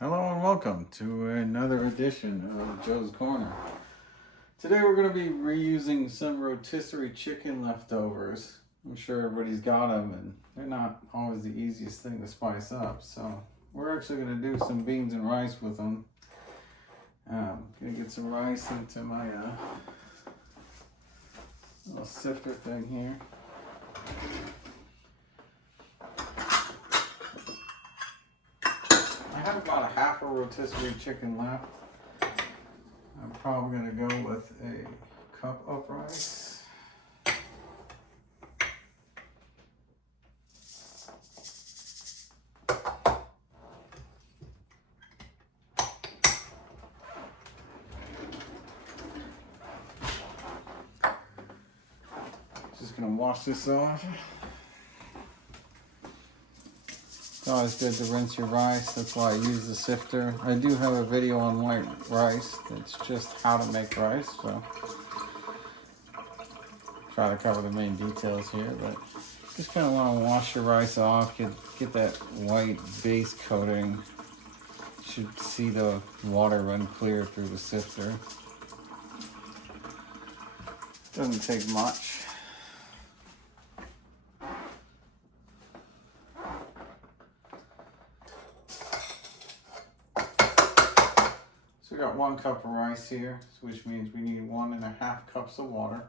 Hello and welcome to another edition of Joe's Corner. Today we're going to be reusing some rotisserie chicken leftovers. I'm sure everybody's got them and they're not always the easiest thing to spice up. So we're actually going to do some beans and rice with them. Going to get some rice into my little sifter thing here. I have about a half a rotisserie chicken left. I'm probably going to go with a cup of rice. Just going to wash this off. It's always good to rinse your rice. That's why I use the sifter. I do have a video on white rice. It's just how to make rice. So try to cover the main details here, but just kind of want to wash your rice off. Get that white base coating. You should see the water run clear through the sifter. Doesn't take much. So we got 1 cup of rice here, which means we need 1.5 cups of water.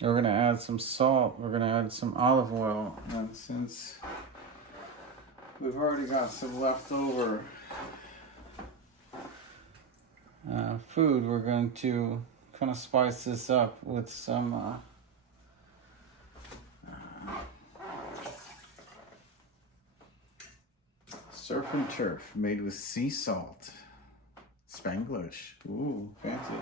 We're going to add some salt. We're going to add some olive oil. And since we've already got some leftover food, we're going to kind of spice this up with some surf and turf made with sea salt. Spanglish. Ooh, fancy.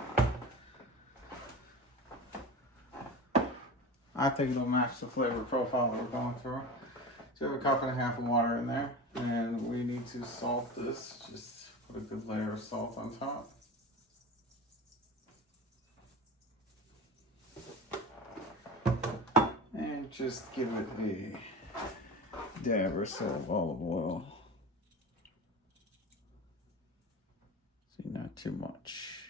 I think it'll match the flavor profile that we're going through. So we have 1.5 cups of water in there, and we need to salt this. Just put a good layer of salt on top. And just give it a dab or so of olive oil. See, not too much.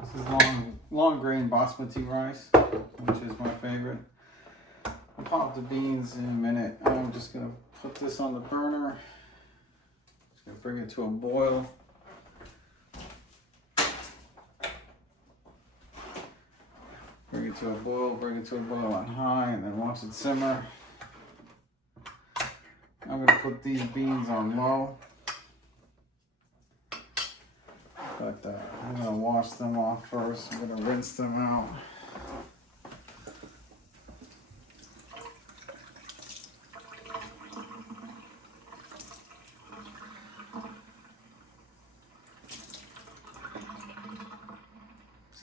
This is long grain basmati rice, which is my favorite. I'll pop the beans in a minute. I'm just gonna put this on the burner. Just gonna bring it to a boil. Bring it to a boil on high, and then watch it simmer. I'm gonna put these beans on low. But I'm gonna wash them off first. I'm gonna rinse them out.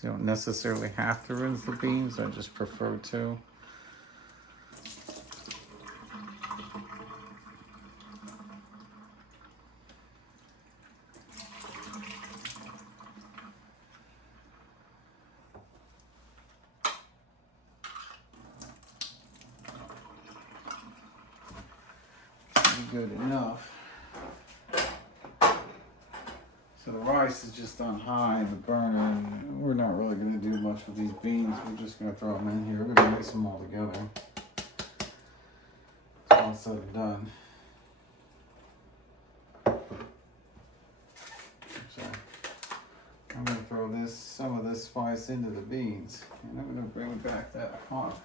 You don't necessarily have to rinse the beans, I just prefer to. Good enough. So the rice is just on high in the burner, and we're not really going to do much with these beans. We're just going to throw them in here. We're going to mix them all together. It's all said and done. So I'm going to throw some of this spice into the beans, and I'm going to bring back that pot.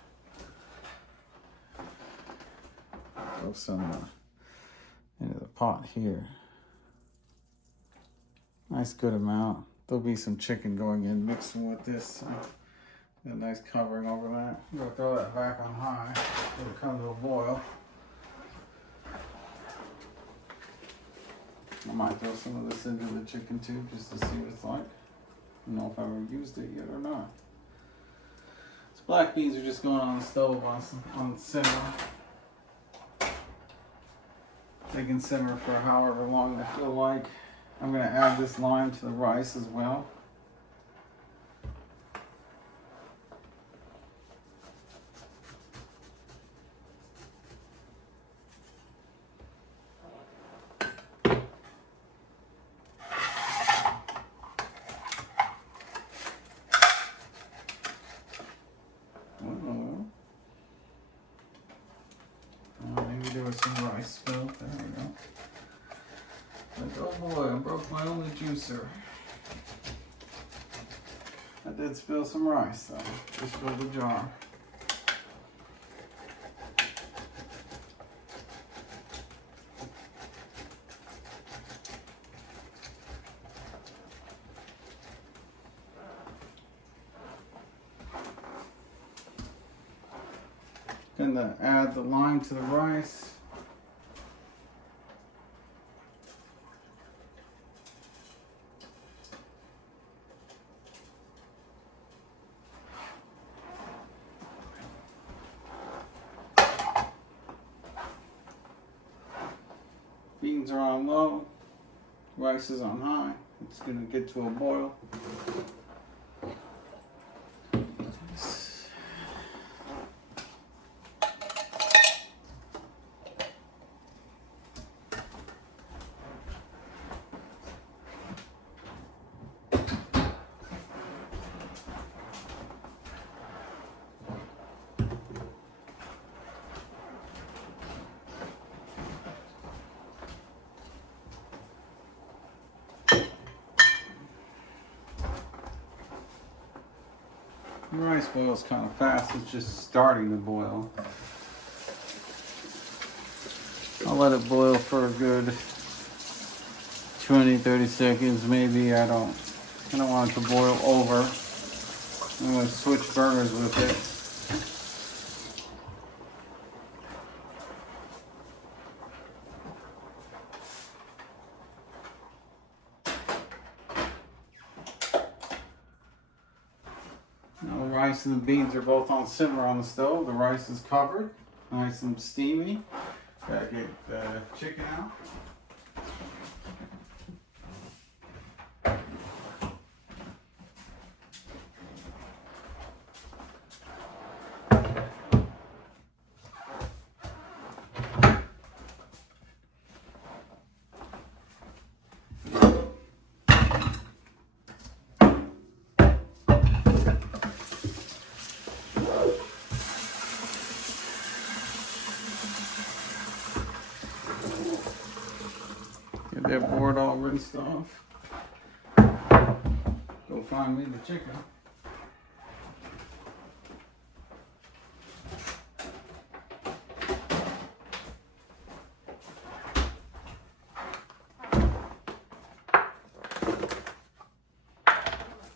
Throw some into the pot here. Nice good amount. There'll be some chicken going in mixing with this. So a nice covering over that. I'm gonna throw that back on high. It'll come to a boil. I might throw some of this into the chicken too, just to see what it's like. I don't know if I've ever used it yet or not. Let's Black beans are just going on the stove on simmer. They can simmer for however long they feel like. I'm going to add this lime to the rice as well. Maybe there was some rice spilled. There we go. Like, oh boy, I broke my only juicer. I did spill some rice though. Just spilled the jar. Gonna add the lime to the rice. Beans are on low, rice is on high. It's gonna get to a boil. The rice boils kind of fast, it's just starting to boil. I'll let it boil for a good 20-30 seconds maybe. I don't want it to boil over. I'm going to switch burners with it. Now the rice and the beans are both on simmer on the stove. The rice is covered, nice and steamy. Gotta get the chicken out. Get that board all rinsed off. Go find me the chicken.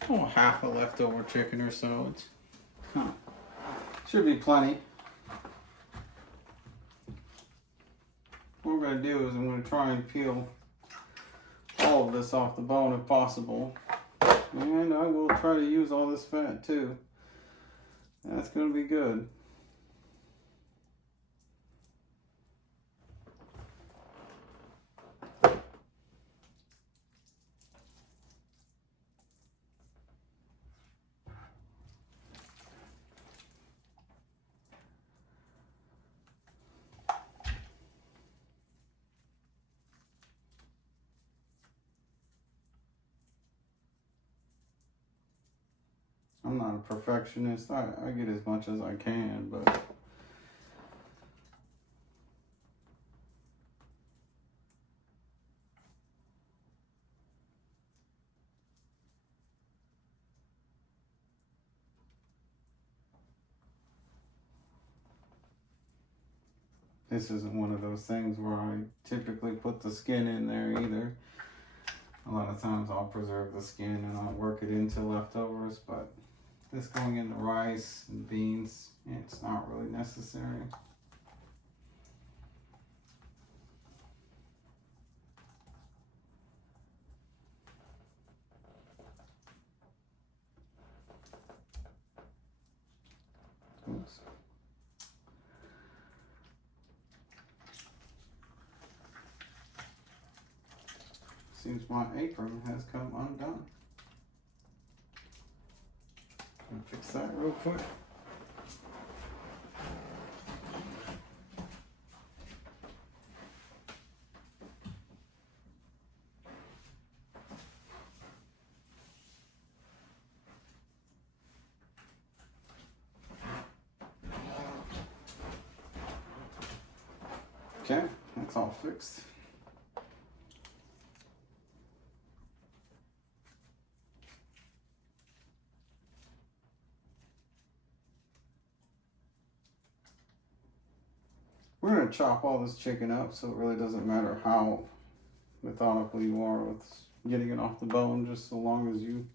Oh, half a leftover chicken or so. It's should be plenty. What we're going to do is I'm going to try and peel all of this off the bone if possible. And I will try to use all this fat too. That's going to be good. I'm not a perfectionist. I get as much as I can, but this isn't one of those things where I typically put the skin in there either. A lot of times I'll preserve the skin and I'll work it into leftovers, but this going into rice and beans, it's not really necessary. seems my apron has come undone. Gonna fix that real quick. Okay, that's all fixed. We're going to chop all this chicken up so it really doesn't matter how methodical you are with getting it off the bone, just so long as you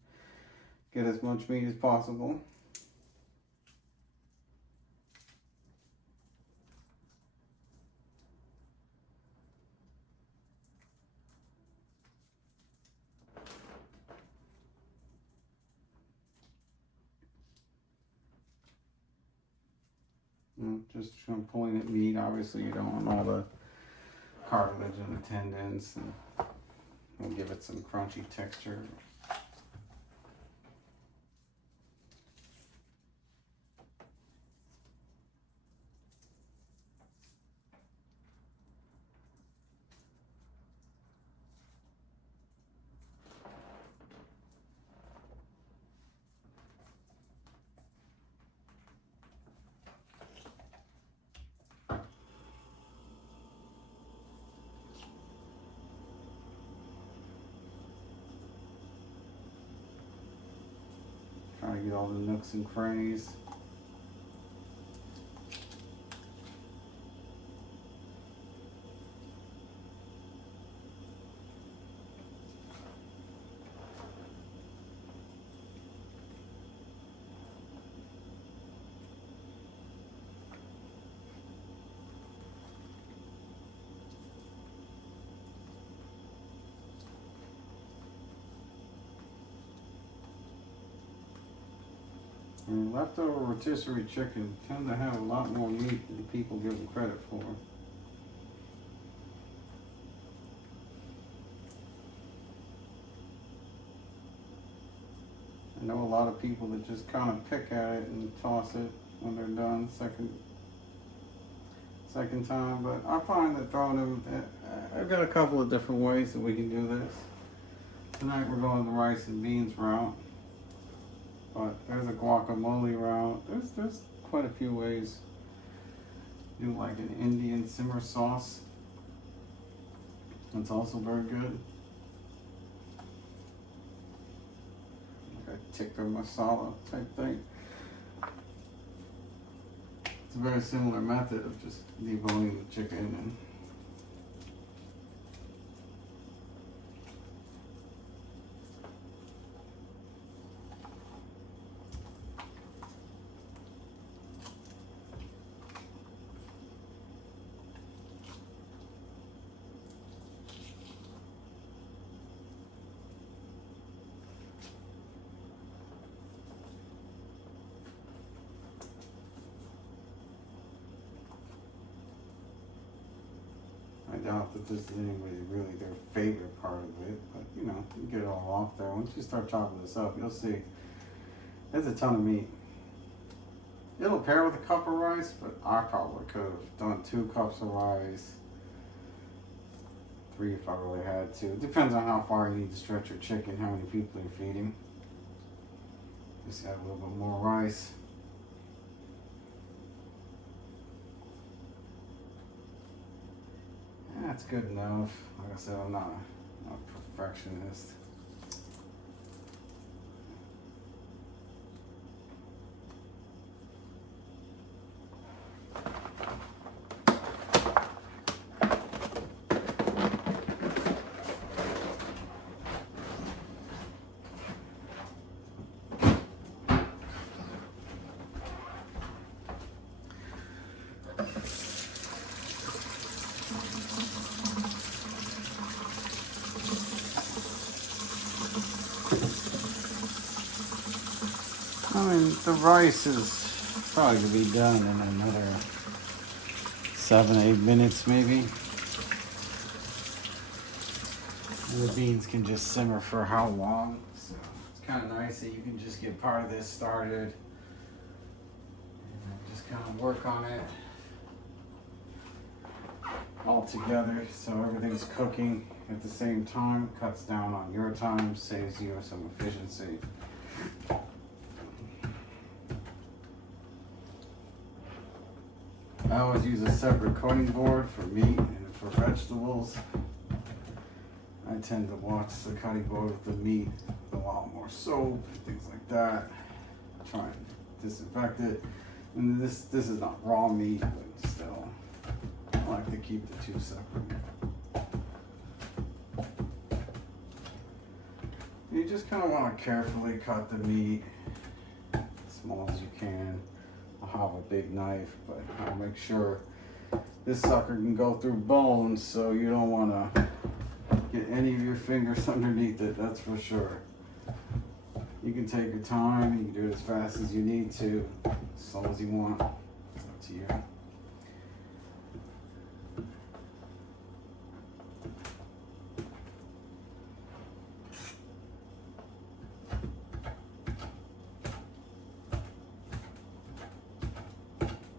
get as much meat as possible. Just from pulling at meat, obviously you don't want all the cartilage and the tendons, and we'll give it some crunchy texture. Trying to get all the nooks and crannies. And leftover rotisserie chicken tend to have a lot more meat than people give them credit for. I know a lot of people that just kind of pick at it and toss it when they're done second time, but I find that throwing them, I've got a couple of different ways that we can do this. Tonight we're going the rice and beans route. But there's a guacamole route. There's quite a few ways. Do like an Indian simmer sauce. That's also very good. Like a tikka masala type thing. It's a very similar method of just deboning the chicken and I doubt that this is anybody really their favorite part of it, but you know, you get it all off there. Once you start chopping this up, you'll see there's a ton of meat. It'll pair with a cup of rice, but I probably could have done 2 cups of rice, 3 if I really had to. It depends on how far you need to stretch your chicken, how many people you're feeding. Just add a little bit more rice. That's good enough. Like I said, I'm not a perfectionist. I mean, the rice is probably going to be done in another 7-8 minutes maybe. And the beans can just simmer for how long. So it's kind of nice that you can just get part of this started and just kind of work on it all together so everything's cooking at the same time, cuts down on your time, saves you some efficiency. I always use a separate coating board for meat and for vegetables. I tend to watch the cutting board with the meat with a lot more soap, things like that. Try and disinfect it. And this is not raw meat, but still, I like to keep the two separate. You just kind of want to carefully cut the meat as small as you can. I'll have a big knife, but I'll make sure this sucker can go through bones, so you don't want to get any of your fingers underneath it, that's for sure. You can take your time, you can do it as fast as you need to, as slow as you want. It's up to you.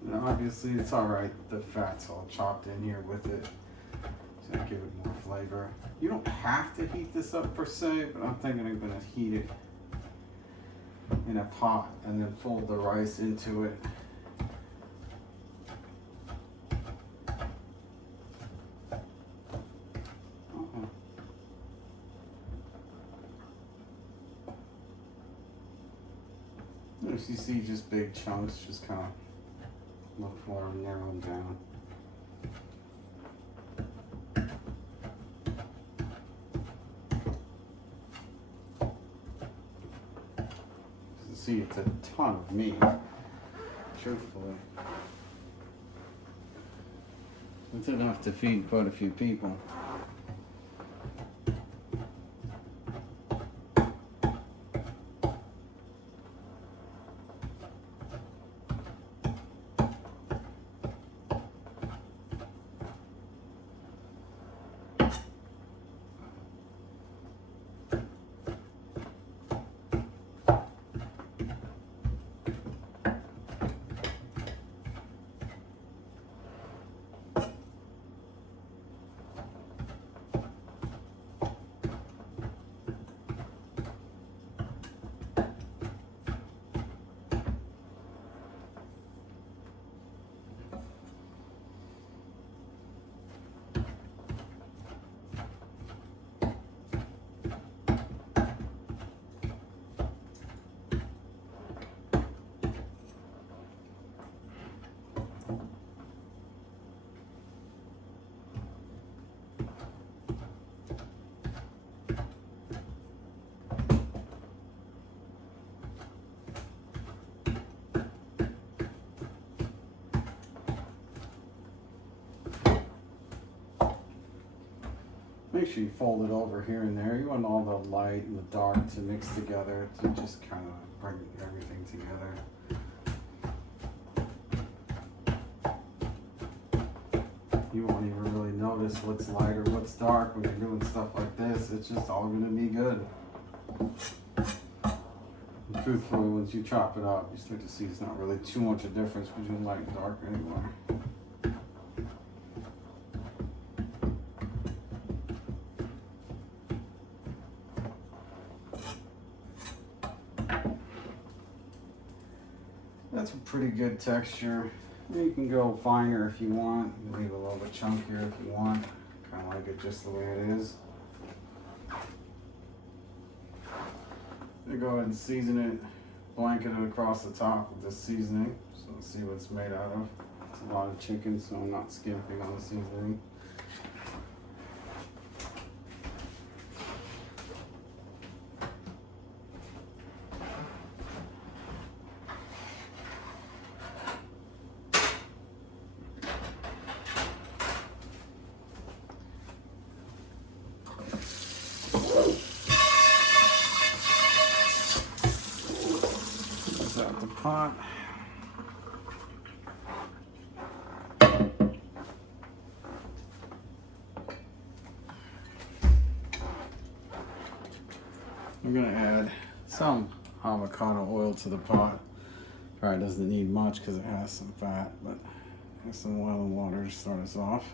And obviously it's alright, the fat's all chopped in here with it. To give it more flavor. You don't have to heat this up per se, but I'm thinking I'm gonna heat it in a pot and then fold the rice into it. If you see just big chunks, just kind of look for them, narrow them down. See, it's a ton of meat, truthfully. It's enough to feed quite a few people. Make sure you fold it over here and there. You want all the light and the dark to mix together to just kind of bring everything together. You won't even really notice what's light or what's dark when you're doing stuff like this. It's just all going to be good. And truthfully, once you chop it up, you start to see it's not really too much of a difference between light and dark anymore. That's a pretty good texture. You can go finer if you want. You can leave it a little bit chunkier if you want. Kind of like it just the way it is. I'm gonna go ahead and season it, blanket it across the top with this seasoning. So let's see what it's made out of. It's a lot of chicken, so I'm not skimping on the seasoning. Out the pot. I'm gonna add some avocado oil to the pot. Probably doesn't need much because it has some fat, but there's some oil and water to start us off.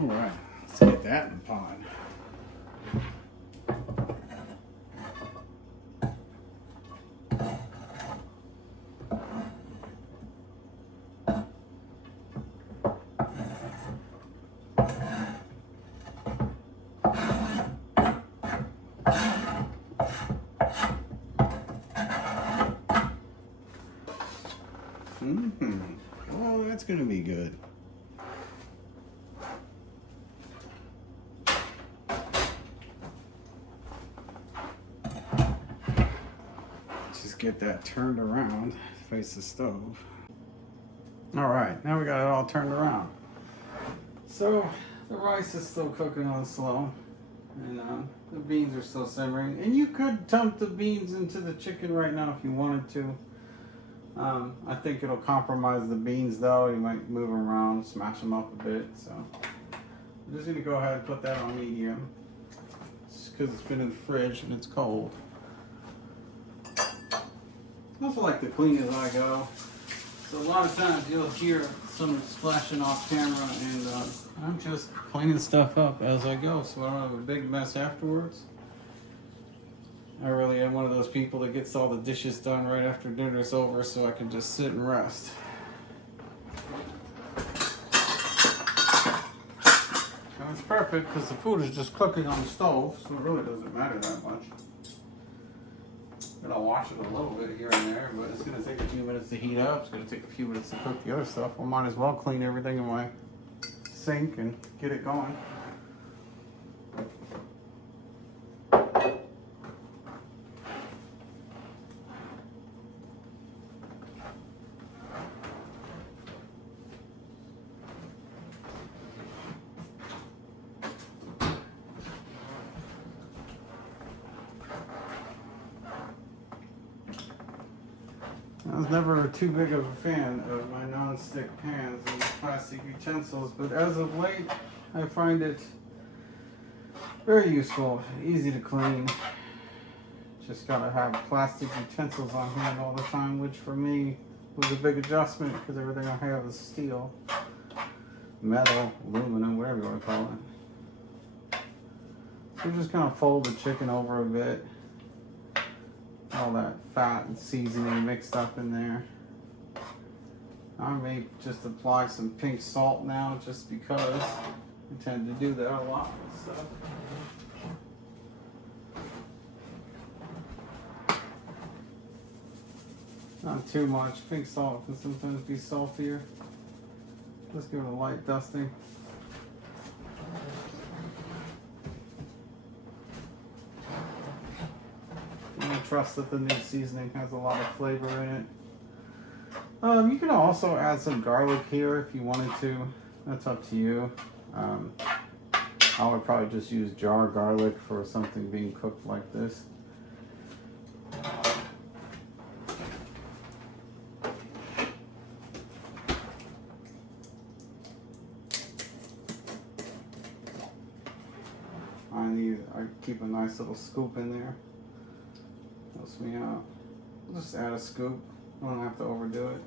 All right, let's get that in the pot. Oh, that's gonna be good. Just get that turned around, face the stove. All right, now we got it all turned around. So the rice is still cooking on slow, and the beans are still simmering. And you could dump the beans into the chicken right now if you wanted to. I think it'll compromise the beans though. You might move them around, smash them up a bit. So I'm just gonna go ahead and put that on medium, just because it's been in the fridge and it's cold. I also like to clean as I go. So a lot of times you'll hear some splashing off camera, and I'm just cleaning stuff up as I go so I don't have a big mess afterwards. I really am one of those people that gets all the dishes done right after dinner's over so I can just sit and rest. And it's perfect because the food is just cooking on the stove, so it really doesn't matter that much. I'm gonna wash it a little bit here and there, but it's gonna take a few minutes to heat up. It's gonna take a few minutes to cook the other stuff. I might as well clean everything in my sink and get it going. I was never too big of a fan of my non-stick pans and plastic utensils, but as of late, I find it very useful, easy to clean. Just gotta have plastic utensils on hand all the time, which for me was a big adjustment because everything I have is steel, metal, aluminum, whatever you want to call it. So we're just gonna fold the chicken over a bit. All that fat and seasoning mixed up in there. I may just apply some pink salt now just because I tend to do that a lot with stuff. Not too much. Pink salt can sometimes be saltier. Just give it a light dusting. I trust that the new seasoning has a lot of flavor in it. You can also add some garlic here if you wanted to. That's up to you. I would probably just use jar garlic for something being cooked like this. I keep a nice little scoop in there. Helps me out. I'll just add a scoop. I don't have to overdo it.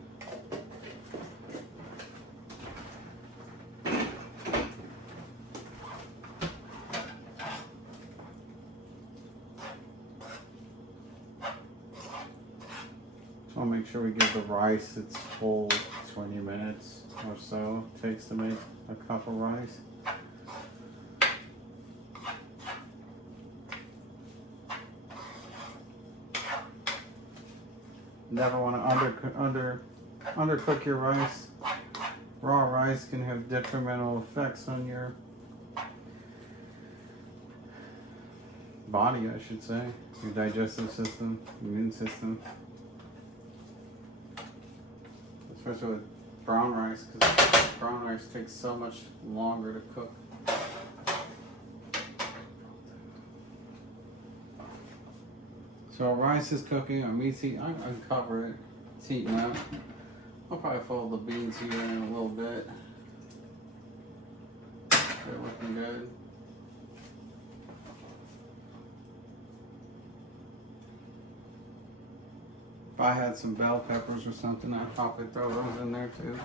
So I'll make sure we give the rice its full 20 minutes or so it takes to make a cup of rice. Never want to undercook your rice. Raw rice can have detrimental effects on your body, I should say, your digestive system, immune system. Especially with brown rice, because brown rice takes so much longer to cook. So our rice is cooking, our meat's heating. I can cover it. It's heating up. I'll probably fold the beans here in a little bit. They're looking good. If I had some bell peppers or something, I'd probably throw those in there too.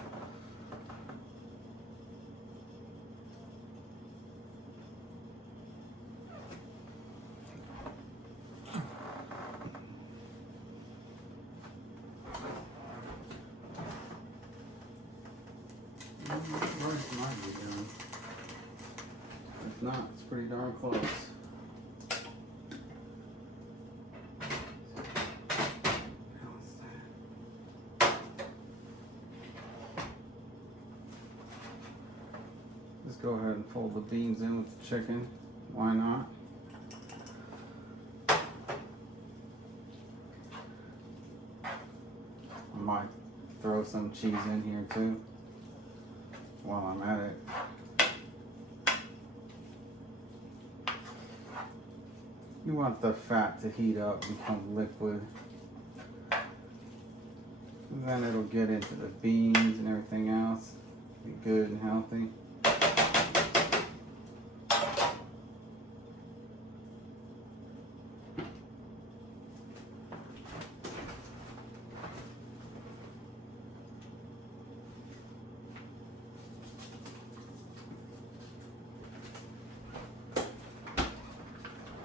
Where's my doing? If not, it's pretty darn close. Just go ahead and fold the beans in with the chicken. Why not? I might throw some cheese in here too while I'm at it. You want the fat to heat up, become liquid. And then it'll get into the beans and everything else. Be good and healthy.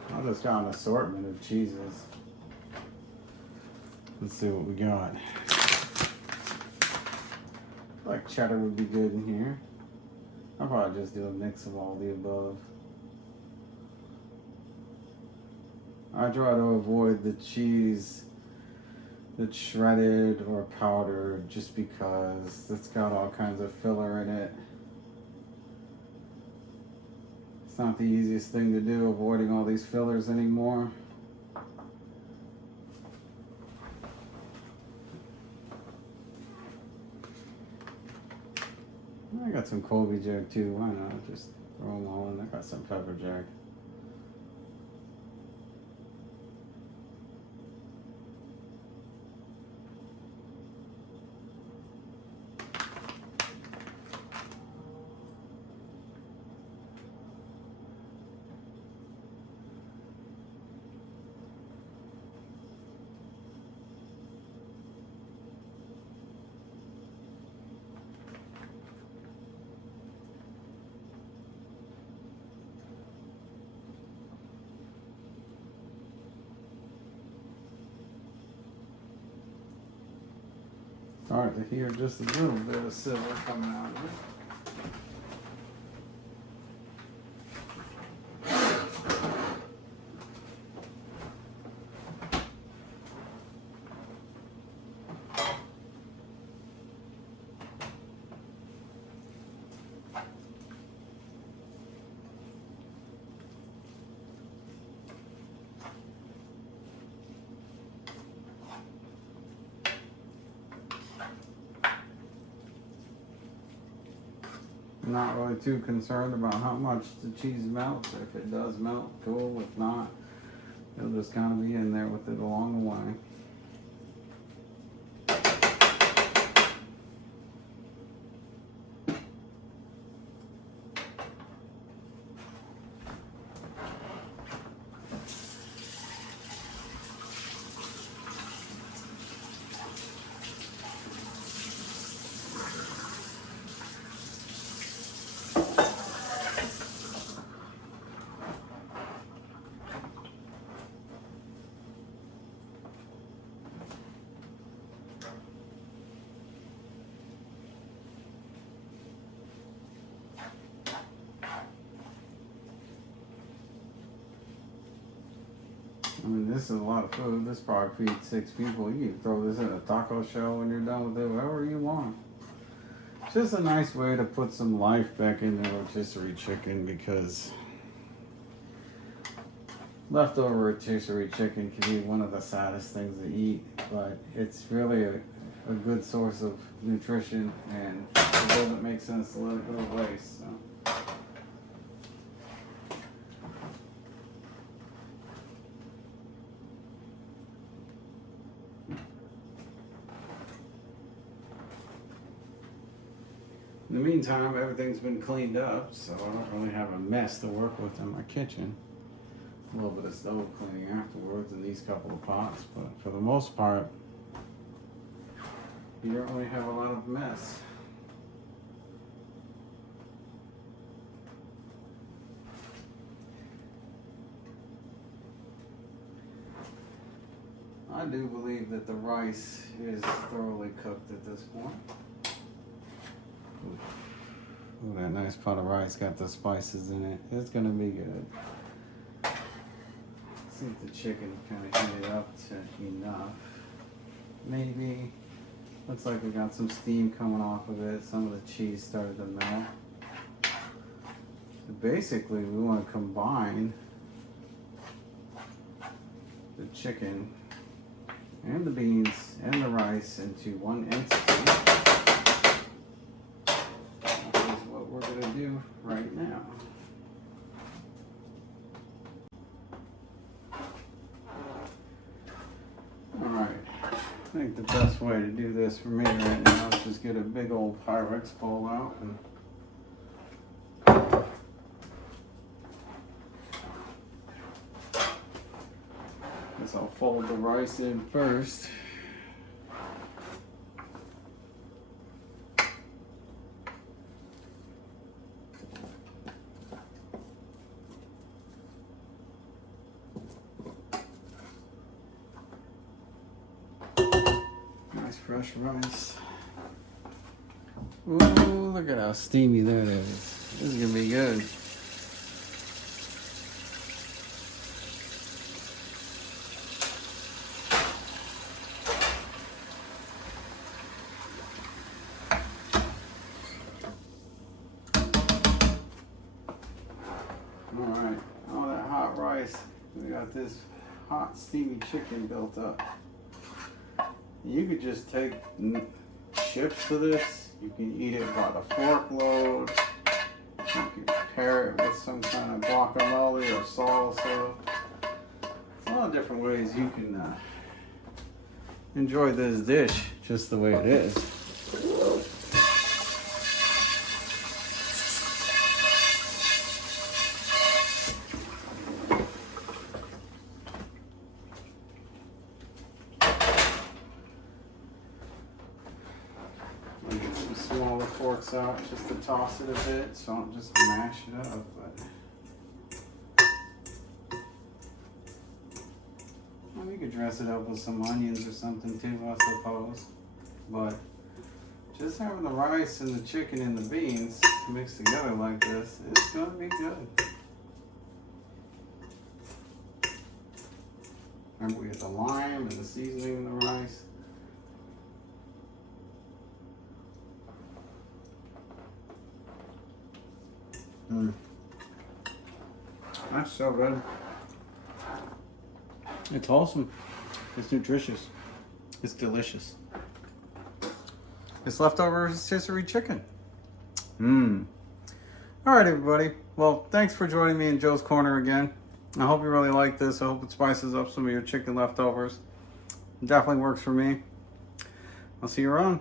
I just got an assortment of cheeses. Let's see what we got. Like cheddar would be good in here. I'll probably just do a mix of all the above. I try to avoid the cheese that's shredded or powdered just because it's got all kinds of filler in it. It's not the easiest thing to do, avoiding all these fillers anymore. I got some Colby Jack too, why not? Just throw them all in. I got some pepper jack. Start to hear just a little bit of silver coming out of it. I'm not really too concerned about how much the cheese melts. If it does melt, cool. If not, it'll just kind of be in there with it along the way. I mean, this is a lot of food. This probably feeds 6 people. You can throw this in a taco shell when you're done with it, whatever you want. It's just a nice way to put some life back into rotisserie chicken, because leftover rotisserie chicken can be one of the saddest things to eat, but it's really a good source of nutrition, and it doesn't make sense to let it go to waste. So. In the meantime, everything's been cleaned up, so I don't really have a mess to work with in my kitchen. A little bit of stove cleaning afterwards in these couple of pots, but for the most part, you don't really have a lot of mess. I do believe that the rice is thoroughly cooked at this point. Ooh, that nice pot of rice got the spices in it. It's gonna be good. See if the chicken kind of heated up to enough. Maybe. Looks like we got some steam coming off of it. Some of the cheese started to melt. So basically, we want to combine the chicken and the beans and the rice into one entity. That is what we're going to do right now. Alright, I think the best way to do this for me right now is just get a big old Pyrex bowl out and guess I'll fold the rice in first. Nice fresh rice. Ooh, look at how steamy that is. This is gonna be good. Alright, all that hot rice, we got this hot steamy chicken built up. You could just take chips to this, you can eat it by the fork load, you can pair it with some kind of guacamole or salsa. There's a lot of different ways you can enjoy this dish just the way it is. Get some smaller forks out just to toss it a bit, so I don't just mash it up. Well, you could dress it up with some onions or something too, I suppose. But just having the rice and the chicken and the beans mixed together like this, it's gonna be good. Remember, we got the lime and the seasoning in the rice. That's so good. It's wholesome. It's nutritious. It's delicious. It's leftover rotisserie chicken. Alright, everybody. Well, thanks for joining me in Joe's Corner again. I hope you really like this. I hope it spices up some of your chicken leftovers. It definitely works for me. I'll see you around.